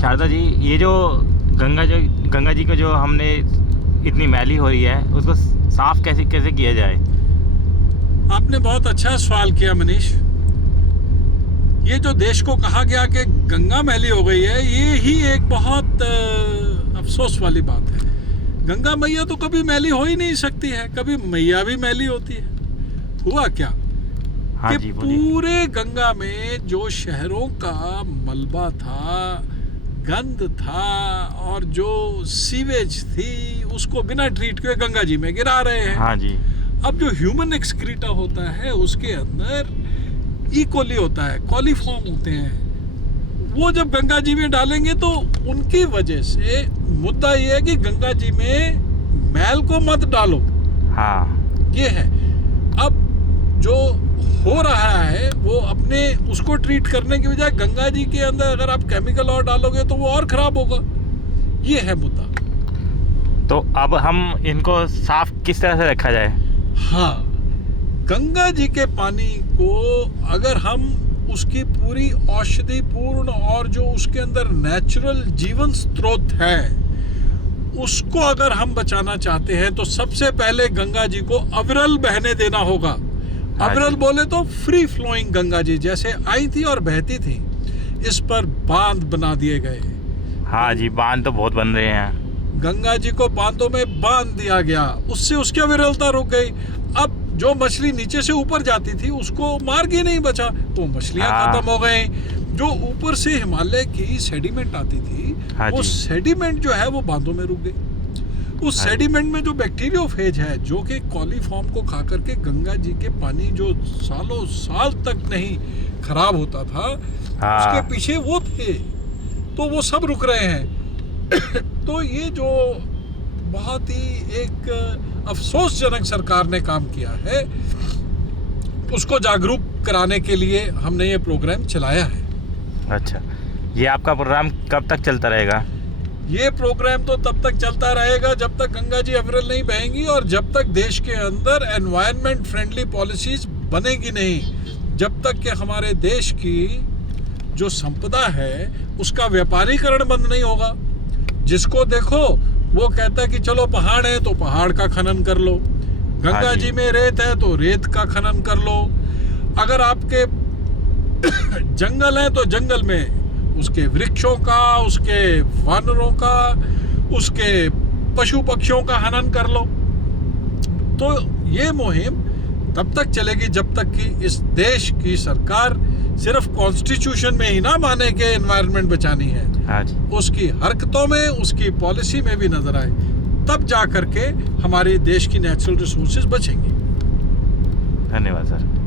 शारदा जी, ये जो गंगा जी को जो हमने इतनी मैली हो रही है, उसको साफ कैसे कैसे किया जाए? आपने बहुत अच्छा सवाल किया मनीष। ये जो देश को कहा गया कि गंगा मैली हो गई है, ये ही एक बहुत अफसोस वाली बात है। गंगा मैया तो कभी मैली हो ही नहीं सकती है, कभी मैया भी मैली होती है। हुआ क्या हाँ कि जी, बोलिए। पूरे गंगा में जो शहरों का मलबा था, गंद था और जो सीवेज थी, उसको बिना ट्रीट किए गंगा जी में गिरा रहे हैं। हाँ जी। अब जो ह्यूमन एक्सक्रीटा होता है, उसके अंदर इकोली होता है, कॉलीफॉर्म होते हैं। वो जब गंगा जी में डालेंगे तो उनकी वजह से मुद्दा ये है कि गंगा जी में मैल को मत डालो। हाँ, ये है। अब जो हो रहा है वो अपने उसको ट्रीट करने की बजाय गंगा जी के अंदर अगर आप केमिकल और डालोगे तो वो और खराब होगा। ये है मुद्दा। तो अब हम इनको साफ किस तरह से रखा जाए? हाँ, गंगा जी के पानी को अगर हम उसकी पूरी औषधि पूर्ण और जो उसके अंदर नेचुरल जीवन स्रोत है, उसको अगर हम बचाना चाहते हैं तो सबसे पहले गंगा जी को अविरल बहने देना होगा। अविरल बोले तो फ्री फ्लोइंग गंगा जी जैसे आई थी और बहती थी, इस पर बांध बना दिए गए। हाँ जी, बांध तो बहुत बन रहे हैं। गंगा जी को बांधों में बांध दिया गया, उससे उसकी अविरलता रुक गई। अब जो मछली नीचे से ऊपर जाती थी उसको मार्ग ही नहीं बचा, तो मछलियां खत्म हो गई। जो ऊपर से हिमालय की सेडिमेंट आती थी, वो सेडिमेंट जो है वो बांधों में रुक गई। उस सेडिमेंट में जो बैक्टीरियोफेज है, जो कि कॉलीफॉर्म को खा करके गंगा जी के पानी जो सालों साल तक नहीं खराब होता था, उसके पीछे वो थे, तो वो सब रुक रहे हैं। तो ये जो बहुत ही एक अफसोसजनक सरकार ने काम किया है, उसको जागरूक कराने के लिए हमने ये प्रोग्राम चलाया है। अच्छा, ये आपका प्रोग्राम कब तक चलता रहेगा? ये प्रोग्राम तो तब तक चलता रहेगा जब तक गंगा जी अविरल नहीं बहेंगी और जब तक देश के अंदर एनवायरनमेंट फ्रेंडली पॉलिसीज बनेगी नहीं, जब तक कि हमारे देश की जो संपदा है उसका व्यापारीकरण बंद नहीं होगा। जिसको देखो वो कहता है कि चलो पहाड़ है तो पहाड़ का खनन कर लो, गंगा जी में रेत है तो रेत का खनन कर लो, अगर आपके जंगल है तो जंगल में उसके वृक्षों का, उसके वानरों का, उसके पशु पक्षियों का हनन कर लो। तो ये मुहिम तब तक चलेगी जब तक कि इस देश की सरकार सिर्फ कॉन्स्टिट्यूशन में ही ना माने कि एनवायरनमेंट बचानी है, उसकी हरकतों में, उसकी पॉलिसी में भी नजर आए, तब जा करके हमारे देश की नेचुरल रिसोर्सेज बचेंगी। धन्यवाद सर।